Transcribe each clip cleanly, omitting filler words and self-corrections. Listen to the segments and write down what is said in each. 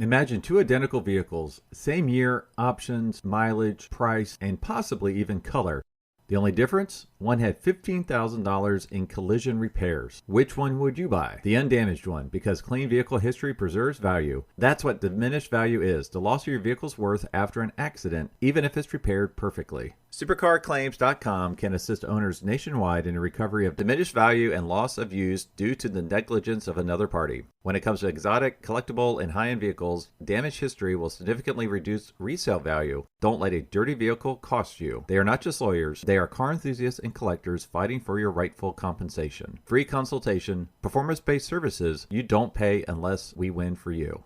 Imagine two identical vehicles, same year, options, mileage, price, and possibly even color. The only difference? One had $15,000 in collision repairs. Which one would you buy? The undamaged one, because clean vehicle history preserves value. That's what diminished value is, the loss of your vehicle's worth after an accident, even if it's repaired perfectly. Supercarclaims.com can assist owners nationwide in the recovery of diminished value and loss of use due to the negligence of another party. When it comes to exotic, collectible, and high-end vehicles, damage history will significantly reduce resale value. Don't let a dirty vehicle cost you. They are not just lawyers, they are car enthusiasts and collectors fighting for your rightful compensation. Free consultation, performance-based services. You don't pay unless we win for you.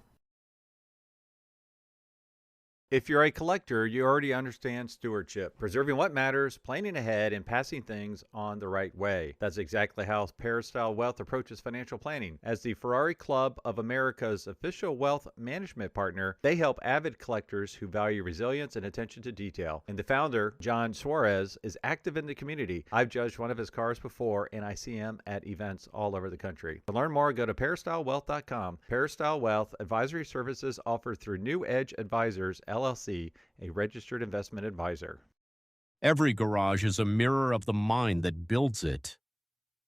If you're a collector, you already understand stewardship, preserving what matters, planning ahead, and passing things on the right way. That's exactly how Peristyle Wealth approaches financial planning. As the Ferrari Club of America's official wealth management partner, they help avid collectors who value resilience and attention to detail. And the founder, John Suarez, is active in the community. I've judged one of his cars before, and I see him at events all over the country. To learn more, go to peristylewealth.com. Peristyle Wealth advisory services offered through New Edge Advisors, LLC, a registered investment advisor. Every garage is a mirror of the mind that builds it.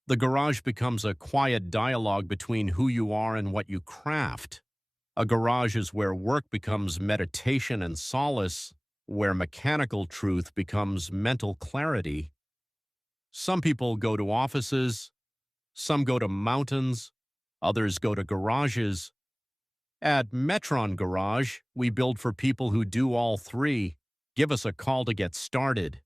The garage becomes a quiet dialogue between who you are and what you craft. A garage is where work becomes meditation and solace, where mechanical truth becomes mental clarity. Some people go to offices, some go to mountains, others go to garages. At Metron Garage, we build for people who do all three. Give us a call to get started.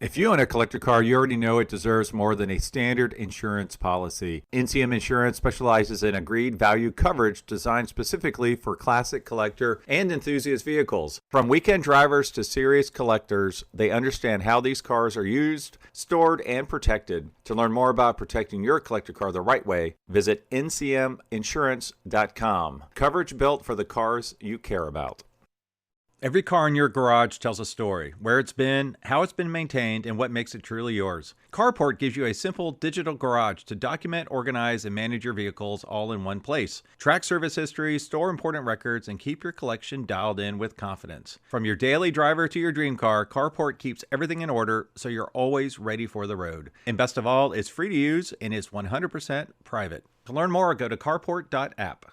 If you own a collector car, you already know it deserves more than a standard insurance policy. NCM Insurance specializes in agreed value coverage designed specifically for classic collector and enthusiast vehicles. From weekend drivers to serious collectors, they understand how these cars are used, stored, and protected. To learn more about protecting your collector car the right way, visit ncminsurance.com. Coverage built for the cars you care about. Every car in your garage tells a story, where it's been, how it's been maintained, and what makes it truly yours. Carport gives you a simple digital garage to document, organize, and manage your vehicles all in one place. Track service history, store important records, and keep your collection dialed in with confidence. From your daily driver to your dream car, Carport keeps everything in order so you're always ready for the road. And best of all, it's free to use and is 100% private. To learn more, go to carport.app.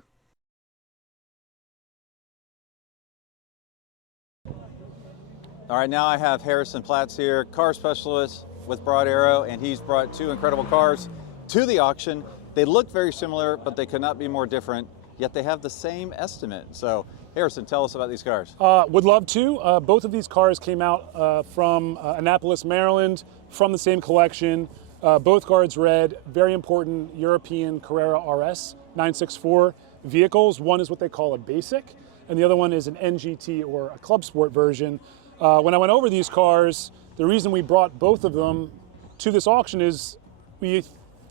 All right, now I have Harrison Platts here, car specialist with Broad Arrow, and he's brought two incredible cars to the auction. They look very similar, but they could not be more different, yet they have the same estimate. So, Harrison, tell us about these cars. Would love to. Both of these cars came out from Annapolis, Maryland, from the same collection. Both cars red, very important European Carrera RS 964 vehicles. One is what they call a basic, and the other one is an NGT or a Club Sport version. When I went over these cars, the reason we brought both of them to this auction is we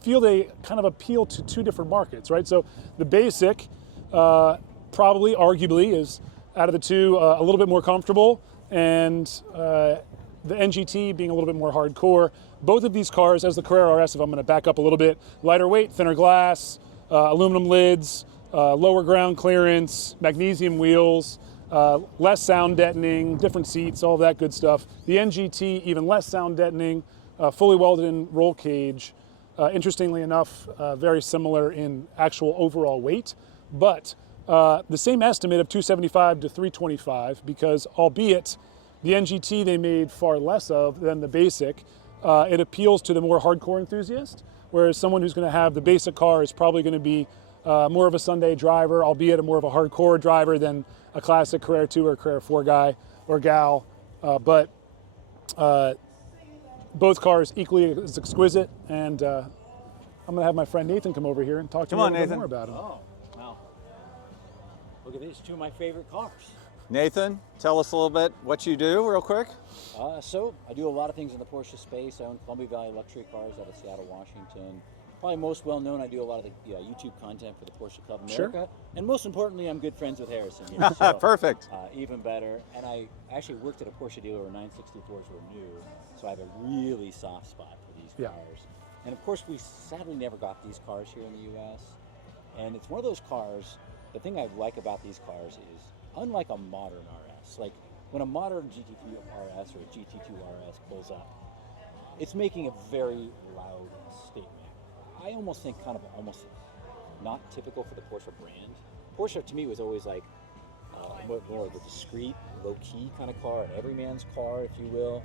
feel they kind of appeal to two different markets, right? So the basic, probably, arguably, is out of the two a little bit more comfortable, and the NGT being a little bit more hardcore. Both of these cars, as the Carrera RS, if I'm going to back up a little bit, lighter weight, thinner glass, aluminum lids, lower ground clearance, magnesium wheels, less sound deadening, different seats, all that good stuff. The NGT, even less sound deadening, fully welded in roll cage. Interestingly enough, very similar in actual overall weight, but the same estimate of 275 to 325, because albeit the NGT they made far less of than the basic, it appeals to the more hardcore enthusiast, whereas someone who's going to have the basic car is probably going to be more of a Sunday driver, albeit a more of a hardcore driver than a classic Carrera 2 or Carrera 4 guy or gal. But both cars equally as exquisite, and I'm going to have my friend Nathan come over here and talk to me a little bit more about them. Oh, wow. Look at these, two of my favorite cars. Nathan, tell us a little bit what you do real quick. So I do a lot of things in the Porsche space. I own Columbia Valley Luxury Cars out of Seattle, Washington. Probably most well known, I do a lot of the YouTube content for the Porsche Club America. Sure. And most importantly, I'm good friends with Harrison here. So, Perfect. Even better. And I actually worked at a Porsche dealer where 964s were new, so I have a really soft spot for these cars. And of course, we sadly never got these cars here in the U.S. And it's one of those cars the thing I like about these cars is, unlike a modern RS, like when a modern GT3 RS or a GT2 RS pulls up, it's making a very loud statement. I almost think kind of almost not typical for the Porsche brand. Porsche to me was always like more of a discreet, low-key kind of car, an everyman's car, if you will.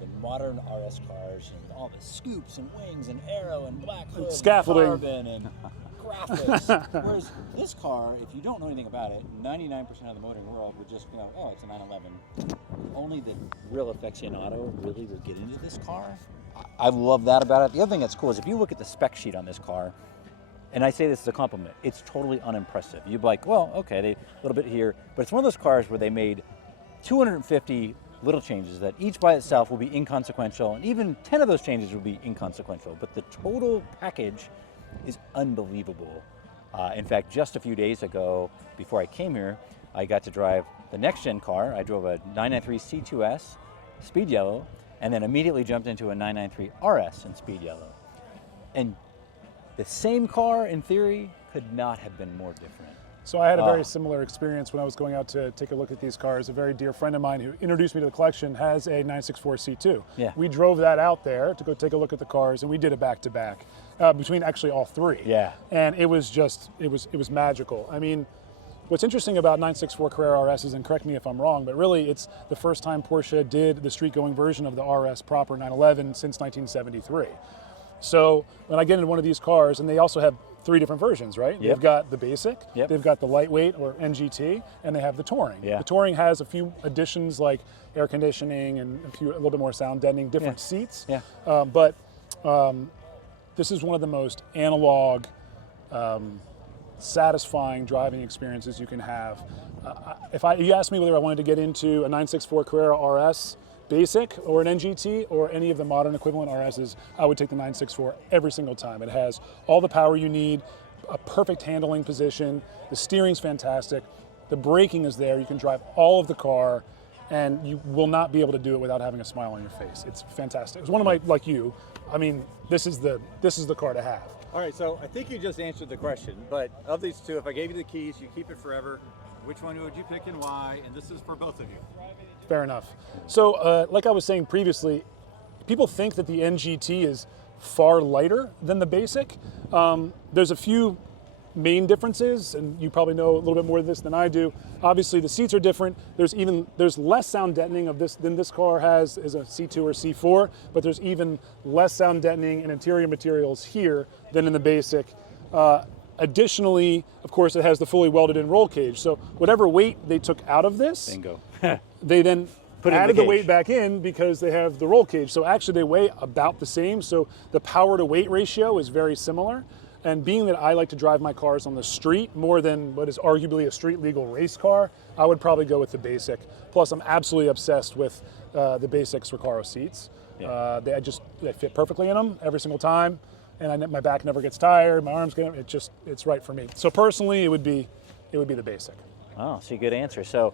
The modern RS cars and all the scoops and wings and aero and black hood, scaffolding, and carbon and graphics. Whereas this car, if you don't know anything about it, 99% of the motoring world would just go, oh, it's a 911. Only the real aficionado really will get into this car. I love that about it. The other thing that's cool is if you look at the spec sheet on this car, and I say this as a compliment, it's totally unimpressive. You'd be like, well, okay, a little bit here, but it's one of those cars where they made 250 little changes that each by itself will be inconsequential, and even 10 of those changes will be inconsequential, but the total package is unbelievable. In fact, just a few days ago, before I came here, I got to drive the next-gen car. I drove a 993 C2S, speed yellow, and then immediately jumped into a 993 RS in speed yellow. And the same car, in theory, could not have been more different. So I had a very similar experience when I was going out to take a look at these cars. A very dear friend of mine who introduced me to the collection has a 964 C2. Yeah. We drove that out there to go take a look at the cars, and we did it back to back between actually all three. Yeah. And it was just, it was magical. I mean, what's interesting about 964 Carrera RSs, and correct me if I'm wrong, but really it's the first time Porsche did the street-going version of the RS proper 911 since 1973. So when I get into one of these cars, and they also have three different versions, right? Yep. They've got the basic, Yep. they've got the lightweight or NGT, and they have the touring. Yeah. The touring has a few additions like air conditioning and a little bit more sound deadening, different seats. Yeah. But this is one of the most analog, satisfying driving experiences you can have. If you asked me whether I wanted to get into a 964 Carrera RS basic or an NGT or any of the modern equivalent RSs, I would take the 964 every single time. It has all the power you need, a perfect handling position, the steering's fantastic, the braking is there, you can drive all of the car, and you will not be able to do it without having a smile on your face. It's fantastic. It's one of my, like you, I mean, this is the car to have. All right, so I think you just answered the question, but of these two, if I gave you the keys, you keep it forever, which one would you pick and why? And this is for both of you. Fair enough. So, like I was saying previously, people think that the NGT is far lighter than the basic. There's a few main differences, and you probably know a little bit more of this than I do. Obviously, the seats are different. There's less sound deadening of this than this car has as a C2 or C4, but there's even less sound deadening and interior materials here than in the basic. Additionally, of course, it has the fully welded-in roll cage. So whatever weight they took out of this, Bingo. they then added the the weight back in because they have the roll cage. So actually they weigh about the same. So the power to weight ratio is very similar. And being that I like to drive my cars on the street more than what is arguably a street legal race car, I would probably go with the basic. Plus I'm absolutely obsessed with the basics Recaro seats. Yeah. They fit perfectly in them every single time. And my back never gets tired, my arms get, it's right for me. So personally, it would be the basic. Oh, so good answer. So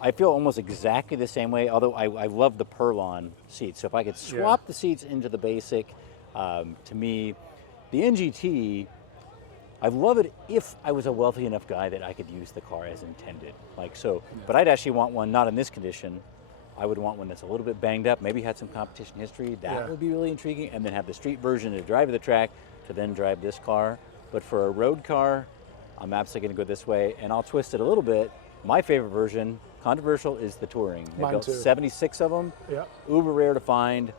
I feel almost exactly the same way, although I love the Perlon seats. So if I could swap the seats into the basic, to me, the NGT, I love it if I was a wealthy enough guy that I could use the car as intended. But I'd actually want one not in this condition. I would want one that's a little bit banged up, maybe had some competition history. That would be really intriguing. And then have the street version to drive to the track to then drive this car. But for a road car, I'm absolutely going to go this way. And I'll twist it a little bit. My favorite version, controversial, is the Touring. They built 76 of them. Yeah. Uber rare to find,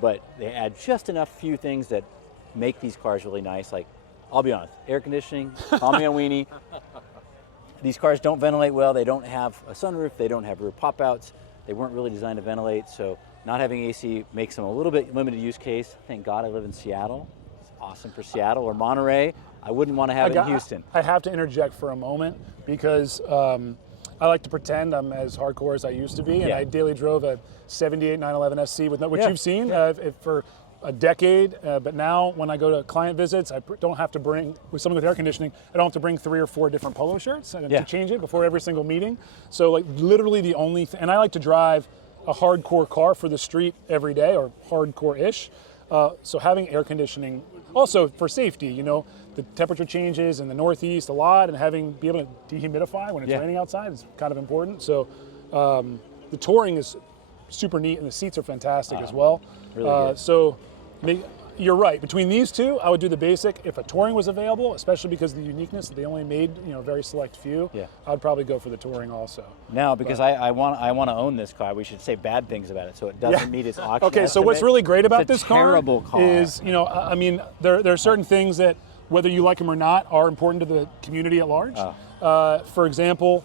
but they add just enough few things that make these cars really nice. Like, I'll be honest, air conditioning, call me a weenie. These cars don't ventilate well. They don't have a sunroof. They don't have rear pop-outs. They weren't really designed to ventilate, so not having AC makes them a little bit limited use case. Thank God I live in Seattle. It's awesome for Seattle or Monterey. I wouldn't want to have it in Houston. I have to interject for a moment because I like to pretend I'm as hardcore as I used to be, and I daily drove a 78 911 SC, which you've seen for a decade, but now when I go to client visits, I don't have to bring, with something with air conditioning, I don't have to bring 3 or 4 different polo shirts to change it before every single meeting. So like literally the only thing, and I like to drive a hardcore car for the street every day, or hardcore-ish. So having air conditioning, also for safety, the temperature changes in the Northeast a lot, and be able to dehumidify when it's raining outside is kind of important. So the touring is super neat, and the seats are fantastic as well. Really so you're right. Between these two, I would do the basic. If a touring was available, especially because of the uniqueness that they only made, a very select few, I'd probably go for the touring also. Now, because I want to own this car, we should say bad things about it so it doesn't meet its auction Okay, so estimate. what's really great about this terrible car is, I mean, there are certain things that, whether you like them or not, are important to the community at large. For example,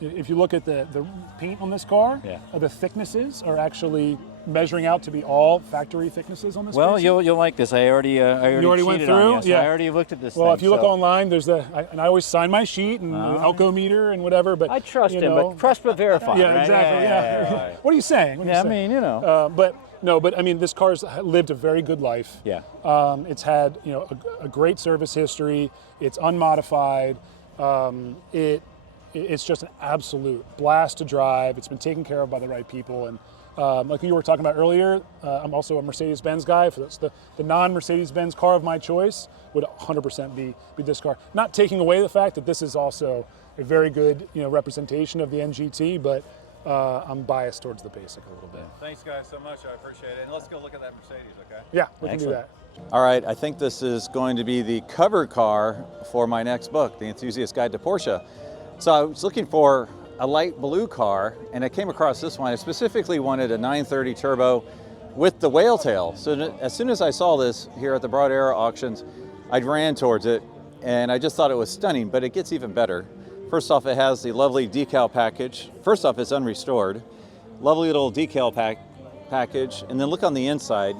if you look at the paint on this car, the thicknesses are actually measuring out to be all factory thicknesses on this. Well, basic. you'll like this. I already went cheated through. on you, so I already looked at this. Well, thing, if you look online, there's and I always sign my sheet and Alco meter and whatever. But I trust him, but trust but verify. Yeah, right? exactly. Yeah. What are you saying? What are you saying? I mean, but I mean, this car's lived a very good life. Yeah. It's had a great service history. It's unmodified. It's just an absolute blast to drive. It's been taken care of by the right people, and like you were talking about earlier, I'm also a Mercedes-Benz guy. If it's the non-Mercedes-Benz car of my choice would 100% be this car. Not taking away the fact that this is also a very good representation of the NGT, but I'm biased towards the basic a little bit. Thanks, guys, so much. I appreciate it. And let's go look at that Mercedes, okay? Yeah, we can do that. All right, I think this is going to be the cover car for my next book, The Enthusiast Guide to Porsche. So I was looking for a light blue car, and I came across this one. I specifically wanted a 930 turbo with the whale tail. So as soon as I saw this here at the Broad Arrow auctions, I ran towards it, and I just thought it was stunning, but it gets even better. First off, it has the lovely decal package. First off, it's unrestored. Lovely little decal package, and then look on the inside.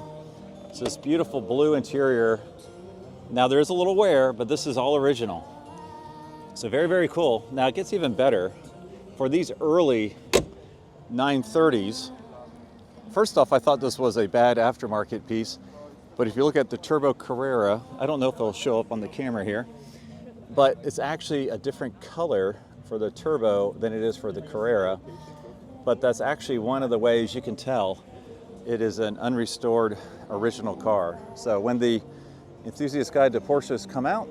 It's this beautiful blue interior. Now there is a little wear, but this is all original. So very, very cool. Now it gets even better. For these early 930s, first off, I thought this was a bad aftermarket piece, but if you look at the Turbo Carrera, I don't know if it'll show up on the camera here, but it's actually a different color for the Turbo than it is for the Carrera. But that's actually one of the ways you can tell it is an unrestored original car. So when the Enthusiast Guide to Porsches come out,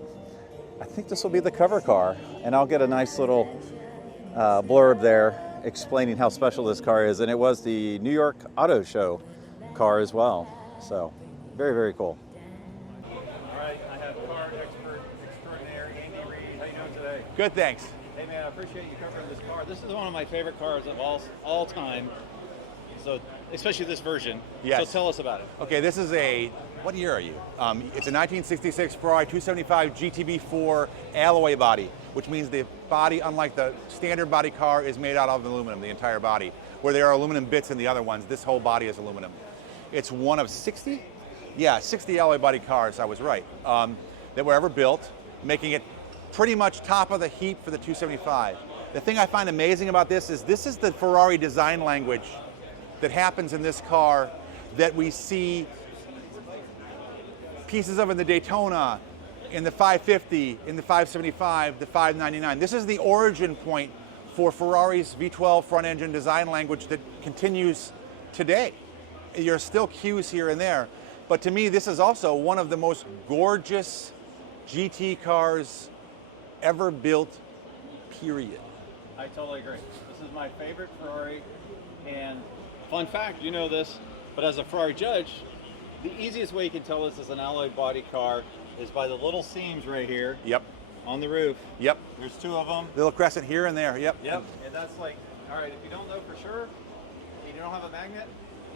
I think this will be the cover car, and I'll get a nice little blurb there explaining how special this car is. And it was the New York Auto Show car as well. So very, very cool. All right, I have car expert extraordinaire Andy Reid. How you doing today? Good, thanks. Hey man, I appreciate you covering this car. This is one of my favorite cars of all time. So especially this version. Yes. So tell us about it. Okay, this is what year are you? It's a 1966 Ferrari 275 GTB4 alloy body, which means the body, unlike the standard body car, is made out of aluminum, the entire body. Where there are aluminum bits in the other ones, this whole body is aluminum. It's one of 60? Yeah, 60 alloy body cars, I was right, that were ever built, making it pretty much top of the heap for the 275. The thing I find amazing about this is the Ferrari design language that happens in this car that we see pieces of in the Daytona, in the 550, in the 575, the 599. This is the origin point for Ferrari's V12 front engine design language that continues today. There's still cues here and there, but to me this is also one of the most gorgeous GT cars ever built, period. I totally agree. This is my favorite Ferrari, and fun fact, you know this, but as a Ferrari judge, the easiest way you can tell this is an alloy body car is by the little seams right here. Yep. On the roof. Yep. There's two of them. Little crescent here and there. Yep. Yep. And that's like, all right, if you don't know for sure, and you don't have a magnet,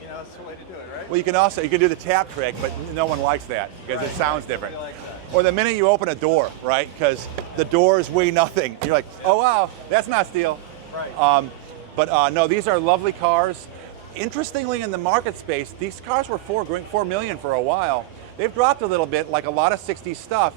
that's the way to do it, right? Well, you can do the tap trick, but no one likes that because it sounds different. Like that. Or the minute you open a door, right? Because the doors weigh nothing. You're like, oh wow, that's not steel. Right. No, these are lovely cars. Interestingly, in the market space, these cars were $4 million for a while. They've dropped a little bit, like a lot of 60s stuff.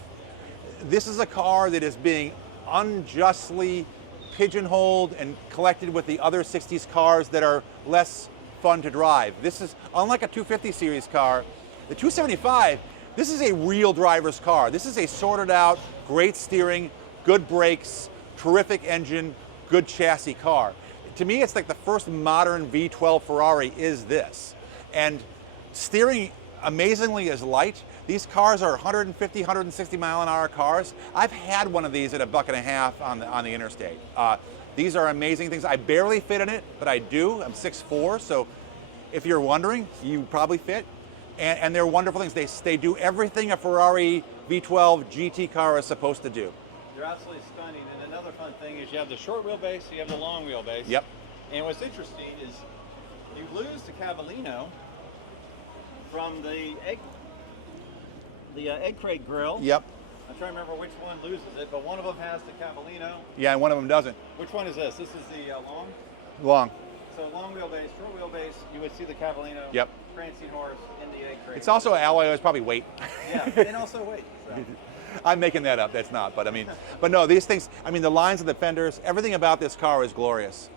This is a car that is being unjustly pigeonholed and collected with the other 60s cars that are less fun to drive. This is, unlike a 250 series car, the 275, this is a real driver's car. This is a sorted out, great steering, good brakes, terrific engine, good chassis car. To me, it's like the first modern V12 Ferrari is this. And steering amazingly is light. These cars are 150, 160 mile an hour cars. I've had one of these at $1.50 on the interstate. These are amazing things. I barely fit in it, but I do. I'm 6'4", so if you're wondering, you probably fit. And they're wonderful things. They do everything a Ferrari V12 GT car is supposed to do. They're absolutely stunning. And another fun thing is you have the short wheelbase, you have the long wheelbase. Yep. And what's interesting is you lose the Cavallino from the egg crate grill. Yep. I'm trying to remember which one loses it, but one of them has the Cavallino. Yeah, and one of them doesn't. Which one is this? This is the long? Long. So long wheelbase, short wheelbase, you would see the Cavallino. Yep. Prancing horse in the egg crate. It's also alloy, it's probably weight. Yeah, and also weight. So. I'm making that up, that's not, but I mean, but no, these things, I mean, the lines of the fenders, everything about this car is glorious.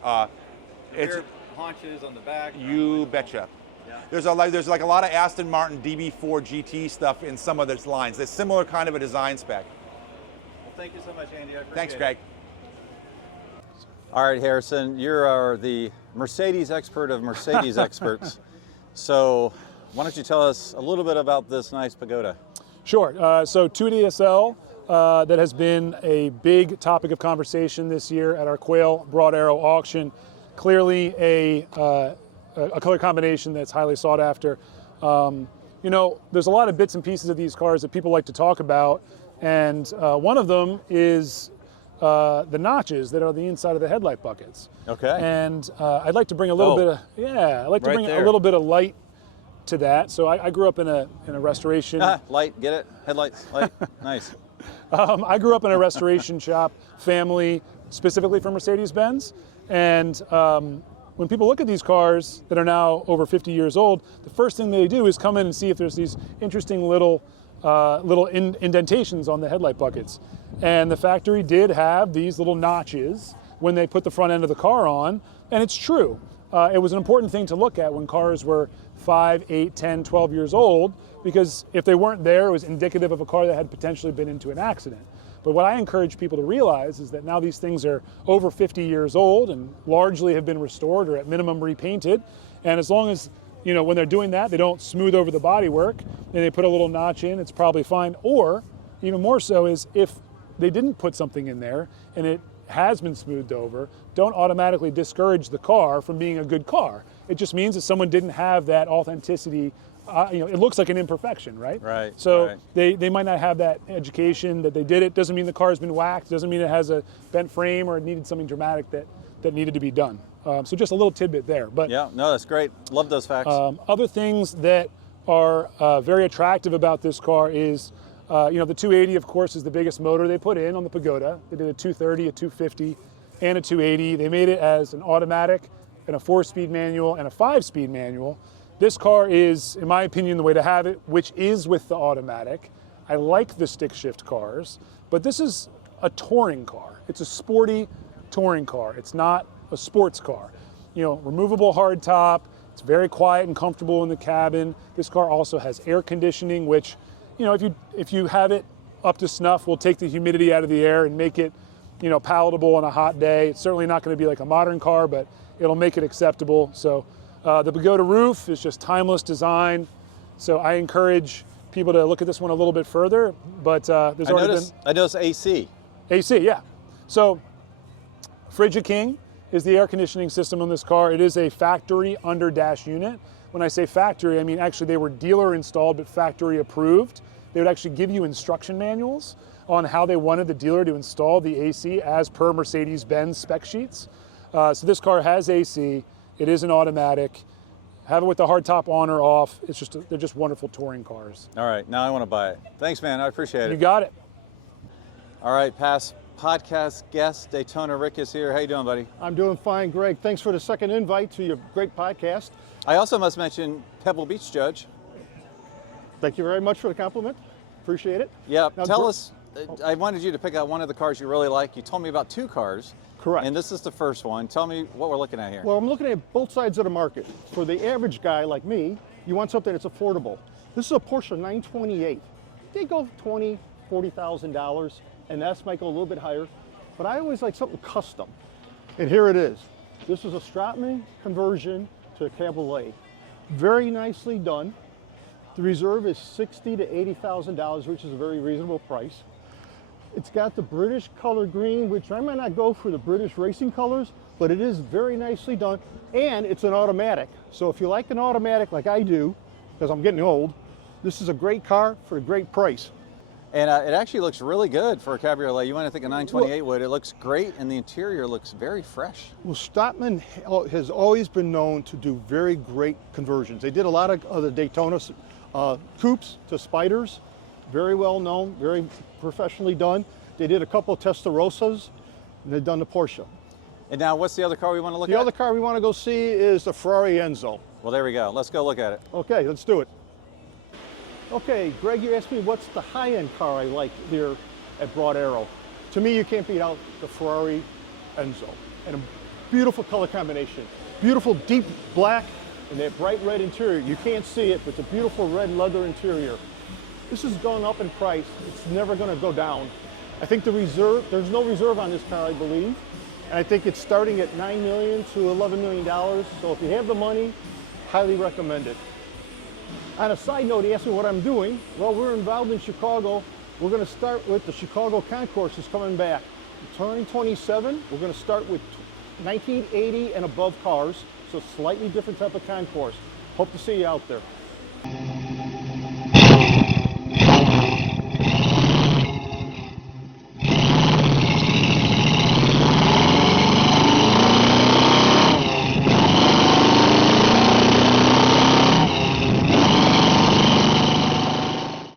It's haunches on the back. You betcha. Yeah. There's like a lot of Aston Martin DB4 GT stuff in some of those lines. There's similar kind of a design spec. Well, thank you so much, Andy. I appreciate Thanks, it. Greg. All right, Harrison, you're the Mercedes expert of Mercedes experts. So why don't you tell us a little bit about this nice Pagoda? Sure. So 2DSL, that has been a big topic of conversation this year at our Quail Broad Arrow auction. Clearly a color combination that's highly sought after. You know, there's a lot of bits and pieces of these cars that people like to talk about, and one of them is the notches that are the inside of the headlight buckets. Okay. And I'd like to bring a little bit of, I'd like to right bring there. a little bit of light to that. So I grew up in a restoration. Light, get it? Headlights, light, nice. I grew up in a restoration shop family, specifically for Mercedes-Benz. And when people look at these cars that are now over 50 years old, the first thing they do is come in and see if there's these interesting little indentations on the headlight buckets. And the factory did have these little notches when they put the front end of the car on, and it's true. It was an important thing to look at when cars were 5, 8, 10, 12 years old, because if they weren't there, it was indicative of a car that had potentially been into an accident. But what I encourage people to realize is that now these things are over 50 years old and largely have been restored or at minimum repainted. And as long as, you know, when they're doing that, they don't smooth over the bodywork and they put a little notch in, it's probably fine. Or even more so is if they didn't put something in there and it has been smoothed over, don't automatically discourage the car from being a good car. It just means that someone didn't have that authenticity. You know, it looks like an imperfection, right? Right. So they might not have that education that they did it. Doesn't mean the car's been whacked. Doesn't mean it has a bent frame or it needed something dramatic that needed to be done. So just a little tidbit there. But Yeah, no, that's great. Love those facts. other things that are very attractive about this car is, you know, the 280, of course, is the biggest motor they put in on the Pagoda. They did a 230, a 250, and a 280. They made it as an automatic and a 4-speed manual and a 5-speed manual. This car is, in my opinion, the way to have it, which is with the automatic. I like the stick shift cars, but this is a touring car. It's a sporty touring car. It's not a sports car. You know, removable hardtop. It's very quiet and comfortable in the cabin. This car also has air conditioning, which, you know, if you have it up to snuff, will take the humidity out of the air and make it, you know, palatable on a hot day. It's certainly not going to be like a modern car, but it'll make it acceptable. So the Pagoda roof is just timeless design. So I encourage people to look at this one a little bit further. But there's I noticed AC. AC, yeah. So Frigid King is the air conditioning system on this car. It is a factory under dash unit. When I say factory, I mean actually they were dealer installed but factory approved. They would actually give you instruction manuals on how they wanted the dealer to install the AC as per Mercedes-Benz spec sheets. So this car has AC. It is an automatic. Have it with the hardtop on or off. It's just they're just wonderful touring cars. All right, now I want to buy it. Thanks, man. I appreciate it. You got it. All right, past podcast guest Daytona Rick is here. How you doing, buddy? I'm doing fine, Greg. Thanks for the second invite to your great podcast. I also must mention Pebble Beach Judge. Thank you very much for the compliment. Appreciate it. Yeah, Now, tell us. I wanted you to pick out one of the cars you really like. You told me about 2 cars. Correct. And this is the first one. Tell me what we're looking at here. Well, I'm looking at both sides of the market. For the average guy like me, you want something that's affordable. This is a Porsche 928. They go $20,000, $40,000, and that's might go a little bit higher. But I always like something custom. And here it is. This is a Stratman conversion to a Cabriolet. Very nicely done. The reserve is $60,000 to $80,000, which is a very reasonable price. It's got the British color green, which I might not go for the British racing colors, but it is very nicely done, and it's an automatic. So if you like an automatic like I do, because I'm getting old, this is a great car for a great price. And it actually looks really good for a cabriolet. You might think a 928 would. It looks great, and the interior looks very fresh. Well, Stockman has always been known to do very great conversions. They did a lot of the Daytona coupes to Spiders, very well known, very professionally done. They did a couple of Testarossas, and they've done the Porsche. And now, what's the other car we want to look at? The other car we want to go see is the Ferrari Enzo. Well, there we go. Let's go look at it. Okay, let's do it. Okay, Greg, you asked me what's the high-end car I like here at Broad Arrow. To me, you can't beat out the Ferrari Enzo. And a beautiful color combination. Beautiful deep black and that bright red interior. You can't see it, but it's a beautiful red leather interior. This has gone up in price. It's never going to go down. I think there's no reserve on this car, I believe. And I think it's starting at $9 million to $11 million. So if you have the money, highly recommend it. On a side note, he asked me what I'm doing. Well, we're involved in Chicago. We're going to start with the Chicago Concourse is coming back. Turning 27, we're going to start with 1980 and above cars, so slightly different type of concourse. Hope to see you out there.